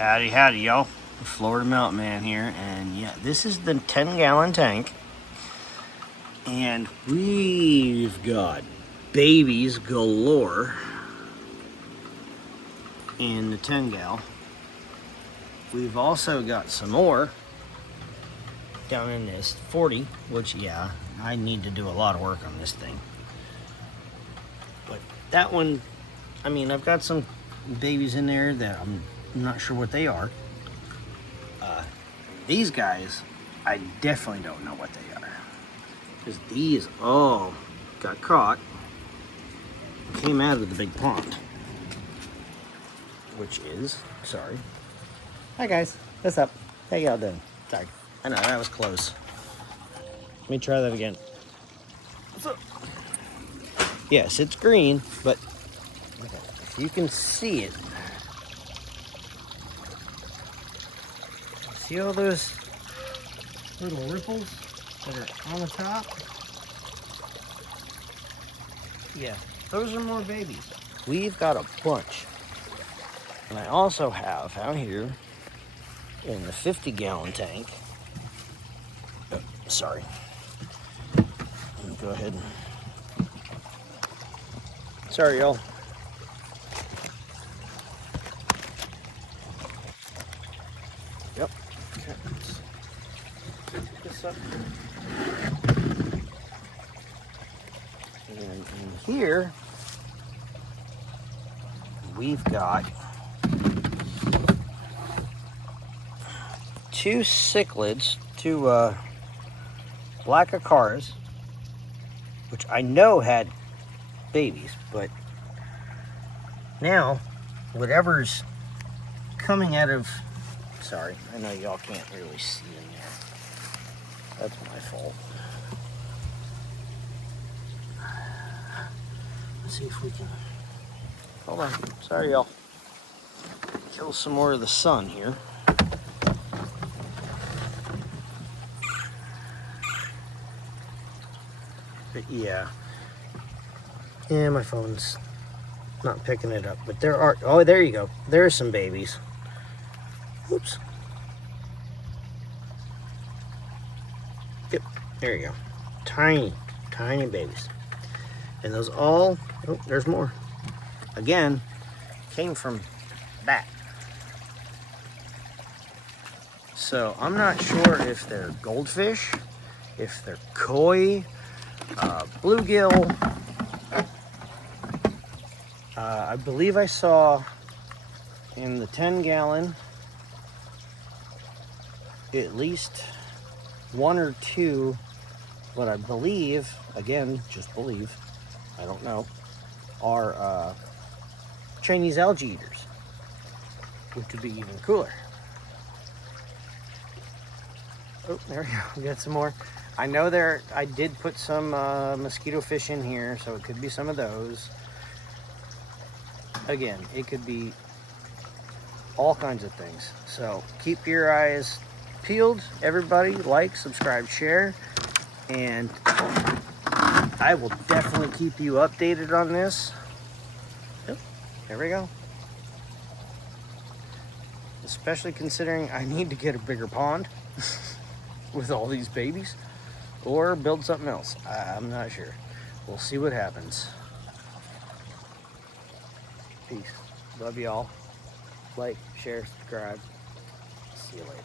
Howdy, howdy, y'all. Florida Mountain Man here, and yeah, this is the 10-gallon tank, and we've got babies galore in the 10-gal. We've also got some more down in this 40, which, yeah, I need to do a lot of work on this thing. But that one, I mean, I've got some babies in there that I'm not sure what they are. These guys, I definitely don't know what they are. Because these all got caught, came out of the big pond. Which is, sorry. Hi guys, what's up? How y'all doing? Sorry, I know, that was close. Let me try that again. So, yes, it's green, but if you can see it, see all those little ripples that are on the top? Yeah, those are more babies. We've got a bunch. And I also have out here in the 50-gallon tank. Oh, sorry. Let me go ahead and... Sorry, y'all. Yep. Okay. Pick this up. And in here, we've got two cichlids, two black acaras, which I know had babies, but now whatever's coming out of, sorry, I know y'all can't really see in there. That's my fault. Let's see if we can, hold on, sorry y'all. Kill some more of the sun here. But yeah, my phone's not picking it up, but there are, oh, there you go. There's some babies. Oops. Yep, there you go. Tiny, tiny babies. And those all, oh, there's more. Again, came from that. So I'm not sure if they're goldfish, if they're koi, bluegill. I believe I saw in the 10-gallon at least one or two, what I believe, again, just believe, I don't know, are Chinese algae eaters, which would be even cooler. Oh, there we go, we got some more. I know I did put some mosquito fish in here, so it could be some of those. Again, it could be all kinds of things. So keep your eyes peeled. Everybody, like, subscribe, share, and I will definitely keep you updated on this. Yep, there we go. Especially considering I need to get a bigger pond with all these babies, or build something else. I'm not sure. We'll see what happens. Peace. Love y'all. Like, share, subscribe. See you later.